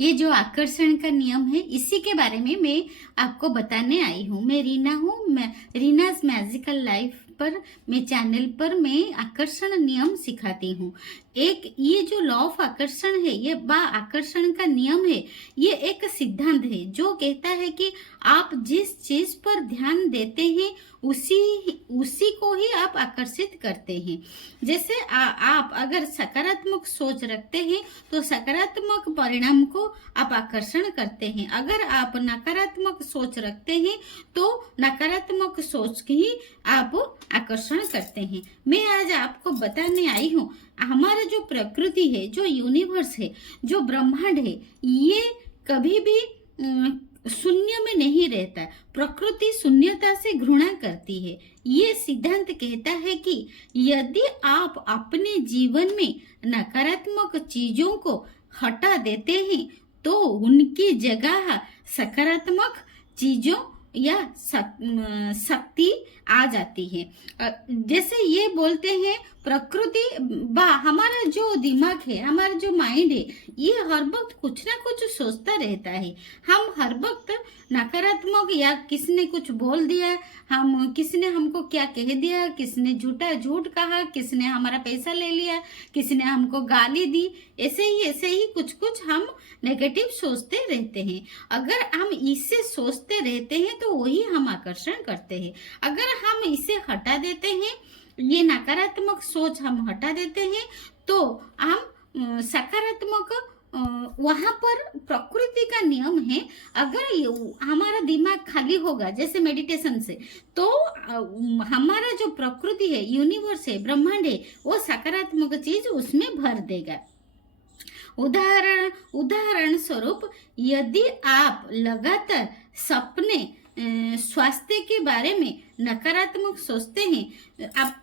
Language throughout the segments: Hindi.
ये जो आकर्षण का नियम है, इसी के बारे में मैं आपको बताने आई हूँ। मैं रीना हूँ, मैं रीनाज मैजिकल लाइफ पर, मैं चैनल पर मैं आकर्षण नियम सिखाती हूँ। एक ये जो लॉ ऑफ आकर्षण है, ये आकर्षण का नियम है, ये एक सिद्धांत है जो कहता है कि आप जिस चीज पर ध्यान देते हैं उसी उसी को ही आप आकर्षित करते हैं। जैसे आप अगर सकारात्मक सोच रखते हैं तो सकारात्मक परिणाम को आप आकर्षण करते हैं। अगर आप नकारात्मक सोच रखते हैं तो नकारात्मक सोच की ही आप आकर्षण करते हैं। मैं आज आपको बताने आई हूँ, हमारा जो प्रकृति है, जो यूनिवर्स है, जो ब्रह्मांड है, ये कभी भी शून्य में नहीं रहता। प्रकृति शून्यता से घृणा करती है। ये सिद्धांत कहता है कि यदि आप अपने जीवन में नकारात्मक चीजों को हटा देते हैं तो उनकी जगह सकारात्मक चीजों या शक्ति आ जाती है। जैसे ये बोलते हैं प्रकृति हमारा जो दिमाग है, हमारा जो माइंड है, ये हर वक्त कुछ ना कुछ सोचता रहता है। हम हर वक्त नकारात्मक, या किसने कुछ बोल दिया, किसने हमको क्या कह दिया, किसने झूठ कहा, किसने हमारा पैसा ले लिया, किसने हमको गाली दी, ऐसे ही कुछ कुछ हम नेगेटिव सोचते रहते हैं। अगर हम इससे सोचते रहते हैं तो वही हम आकर्षण करते हैं। अगर हम इसे हटा देते हैं, ये नकारात्मक सोच हम हटा देते हैं, तो हम सकारात्मक, वहां पर प्रकृति का नियम है, अगर हमारा दिमाग खाली होगा जैसे मेडिटेशन से, तो हमारा जो प्रकृति है, यूनिवर्स है, ब्रह्मांड है, वो सकारात्मक चीज उसमें भर देगा। उदाहरण स्वरूप, यदि आप लगातार सपने स्वास्थ्य के बारे में नकारात्मक सोचते हैं,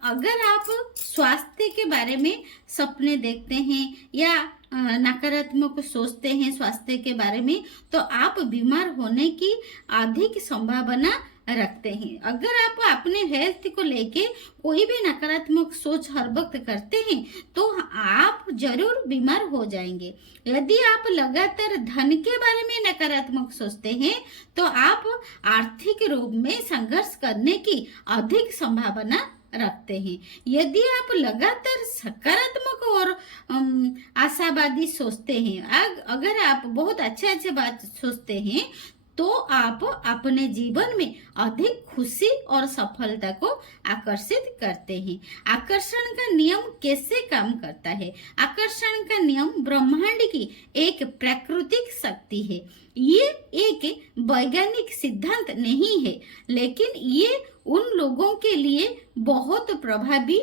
अगर आप स्वास्थ्य के बारे में सपने देखते हैं या नकारात्मक सोचते हैं स्वास्थ्य के बारे में, तो आप बीमार होने की अधिक संभावना रखते हैं। अगर आप अपने हेल्थ को लेके कोई भी नकारात्मक सोच हर वक्त करते हैं तो आप जरूर बीमार हो जाएंगे। यदि आप लगातार धन के बारे में नकारात्मक सोचते हैं तो आप आर्थिक रूप में संघर्ष करने की अधिक संभावना रखते हैं। यदि आप लगातार सकारात्मक और आशावादी सोचते हैं, अगर आप बहुत अच्छे बात सोचते हैं, तो आप अपने जीवन में अधिक खुशी और सफलता को आकर्षित करते हैं। आकर्षण का नियम कैसे काम करता है? आकर्षण का नियम ब्रह्मांड की एक प्राकृतिक शक्ति है। ये एक वैज्ञानिक सिद्धांत नहीं है, लेकिन ये उन लोगों के लिए बहुत प्रभावी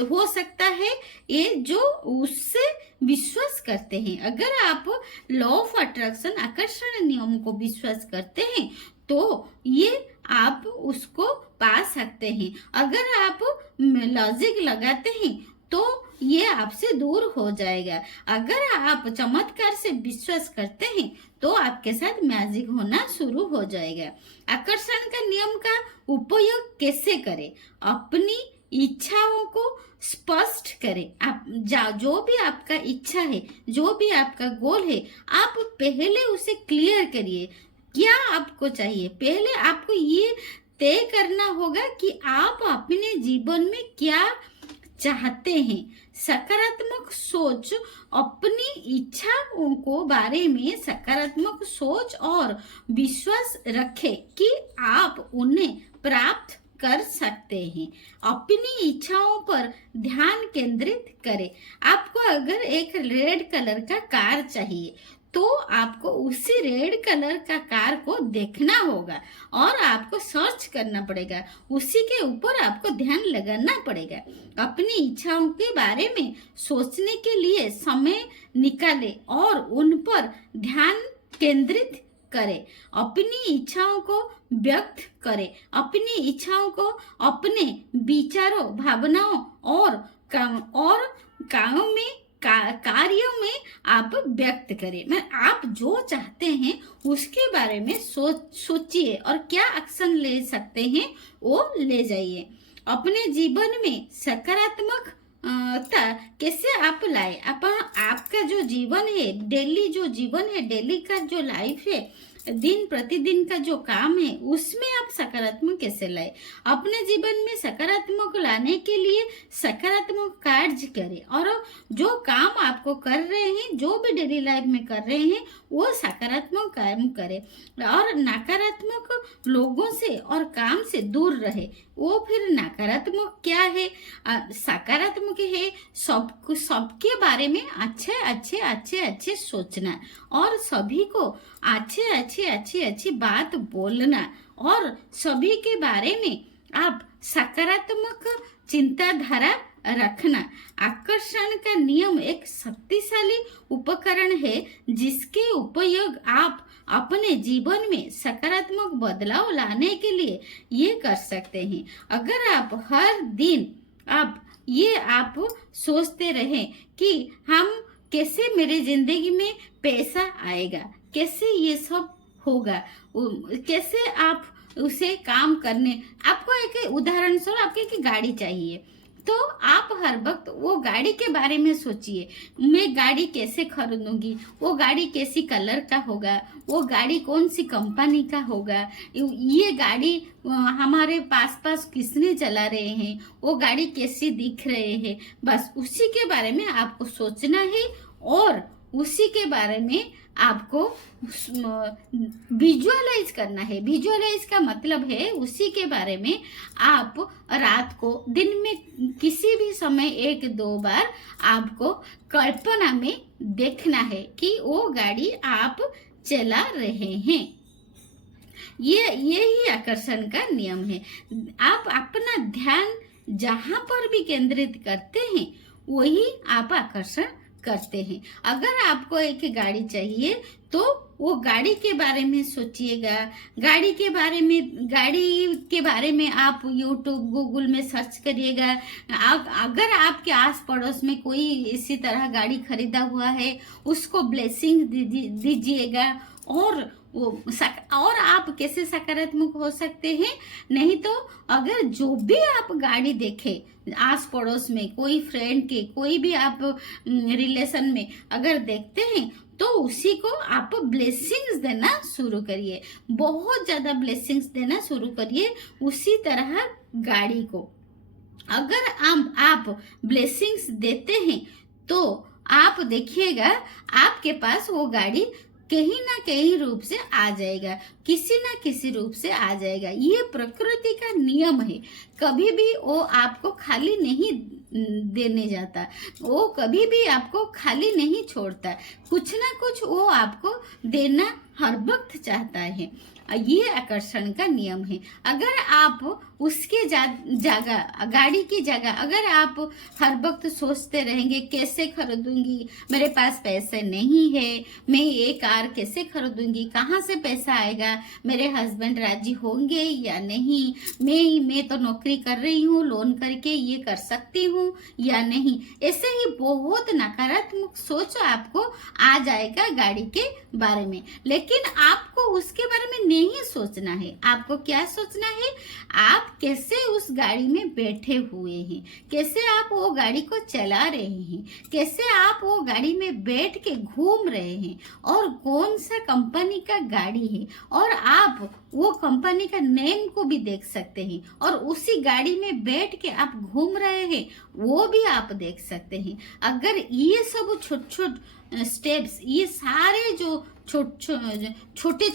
हो सकता है ये जो उससे विश्वास करते हैं। अगर आप लॉ ऑफ अट्रैक्शन, आकर्षण नियम को विश्वास करते हैं तो ये आप उसको पा सकते हैं। अगर आप लॉजिक लगाते हैं तो ये आपसे दूर हो जाएगा। अगर आप चमत्कार से विश्वास करते हैं तो आपके साथ मैजिक होना शुरू हो जाएगा। आकर्षण का नियम का उपयोग कैसे करें? अपनी इच्छाओं को स्पष्ट करें। आप जो भी आपका इच्छा है, जो भी आपका गोल है, आप पहले उसे क्लियर करिए। क्या आपको चाहिए? पहले आपको ये तय करना होगा कि आप अपने जीवन में क्या चाहते हैं। सकारात्मक सोच, अपनी इच्छाओं को बारे में सकारात्मक सोच और विश्वास रखें कि आप उन्हें प्राप्त कर सकते हैं। अपनी इच्छाओं पर ध्यान केंद्रित करें। आपको अगर एक रेड कलर का कार चाहिए तो आपको उसी रेड कलर का कार को देखना होगा और आपको सर्च करना पड़ेगा, उसी के ऊपर आपको ध्यान लगाना पड़ेगा। अपनी इच्छाओं के बारे में सोचने के लिए समय निकालें और उन पर ध्यान केंद्रित करें। अपनी इच्छाओं को व्यक्त करें। अपनी इच्छाओं को अपने विचारों, भावनाओं और कामों में, कार्यों में आप व्यक्त करें। मैं आप जो चाहते हैं उसके बारे में सोचिए और क्या एक्शन ले सकते हैं वो ले जाइए। अपने जीवन में सकारात्मक कैसे आप लाए आपका जो जीवन है, डेली जो जीवन है, डेली का जो लाइफ है, दिन प्रतिदिन का जो काम है, उसमें आप सकारात्मक कैसे लाए। अपने जीवन में सकारात्मक लाने के लिए सकारात्मक कार्य करें, और जो काम आपको कर रहे हैं, जो भी डेली लाइफ में कर रहे हैं, वो सकारात्मक काम करें, और नकारात्मक लोगों से और काम से दूर रहे। वो फिर नकारात्मक क्या है, सकारात्मक है सबके बारे में अच्छे सोचना, और सभी को अच्छी बात बोलना, और सभी के बारे में आप सकारात्मक चिंताधारा रखना। आकर्षण का नियम एक शक्तिशाली उपकरण है जिसके उपयोग आप अपने जीवन में सकारात्मक बदलाव लाने के लिए ये कर सकते हैं। अगर आप हर दिन आप सोचते रहें कि हम कैसे मेरे जिंदगी में पैसा आएगा, कैसे ये सब होगा, कैसे आप उसे काम करने, आपको एक उदाहरण स्वरूप आपको एक गाड़ी चाहिए, तो आप हर वक्त वो गाड़ी के बारे में सोचिए, मैं गाड़ी कैसे खरीदूंगी, वो गाड़ी कैसी कलर का होगा, वो गाड़ी कौन सी कंपनी का होगा, ये गाड़ी हमारे पास किसने चला रहे हैं, वो गाड़ी कैसी दिख रहे हैं, बस उसी के बारे में आपको सोचना है, और उसी के बारे में आपको विजुअलाइज करना है। विजुअलाइज का मतलब है उसी के बारे में आप रात को, दिन में किसी भी समय 1-2 बार आपको कल्पना में देखना है कि वो गाड़ी आप चला रहे हैं। यही आकर्षण का नियम है। आप अपना ध्यान जहां पर भी केंद्रित करते हैं, वही आप आकर्षण करते हैं। अगर आपको एक गाड़ी चाहिए तो वो गाड़ी के बारे में सोचिएगा, गाड़ी के बारे में आप यूट्यूब गूगल में सर्च करिएगा। अगर आपके आस पड़ोस में कोई इसी तरह गाड़ी खरीदा हुआ है, उसको ब्लेसिंग दीजिएगा, और आप कैसे सकारात्मक हो सकते हैं। नहीं तो अगर जो भी आप गाड़ी देखे आस पड़ोस में, कोई फ्रेंड के, कोई भी आप रिलेशन में अगर देखते हैं, तो उसी को आप ब्लेसिंग्स देना शुरू करिए, बहुत ज्यादा ब्लेसिंग्स देना शुरू करिए उसी तरह गाड़ी को। अगर आप ब्लेसिंग्स देते हैं तो आप देखिएगा आपके पास वो गाड़ी कहीं ना कहीं रूप से आ जाएगा, किसी ना किसी रूप से आ जाएगा। ये प्रकृति का नियम है, कभी भी वो आपको खाली नहीं देने जाता, वो कभी भी आपको खाली नहीं छोड़ता, कुछ ना कुछ वो आपको देना हर वक्त चाहता है। ये आकर्षण का नियम है। अगर आप उसके जगह, गाड़ी की जगह अगर आप हर वक्त सोचते रहेंगे कैसे खरीदूंगी, मेरे पास पैसे नहीं है, मैं ये कार कैसे खरीदूंगी, कहाँ से पैसा आएगा, मेरे हस्बैंड राजी होंगे या नहीं, मैं तो नौकरी कर रही हूँ, लोन करके ये कर सकती हूँ या नहीं, ऐसे ही बहुत नकारात्मक सोच आपको आ जाएगा गाड़ी के बारे में। लेकिन आपको उसके बारे में नहीं सोचना है। आपको क्या सोचना है, आप कैसे उस गाड़ी में बैठे हुए हैं, कैसे आप वो गाड़ी को चला रहे हैं, कैसे आप वो गाड़ी में बैठ के घूम रहे हैं, और कौन सा कंपनी का गाड़ी है, और आप वो कंपनी का नेम को भी देख सकते हैं, और उसी गाड़ी में बैठ के आप घूम रहे हैं वो भी आप देख सकते हैं। अगर ये सब छोटे स्टेप्स, ये सारे जो छोटे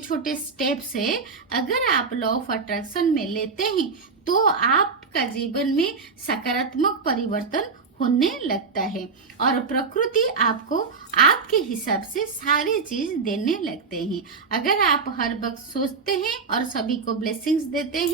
छोटे स्टेप्स है, अगर आप लॉ ऑफ अट्रैक्शन में लेते हैं तो आपका जीवन में सकारात्मक परिवर्तन होने लगता है, और प्रकृति आपको आपके हिसाब से सारी चीज देने लगते हैं। अगर आप हर वक्त सोचते हैं और सभी को ब्लेसिंग्स देते हैं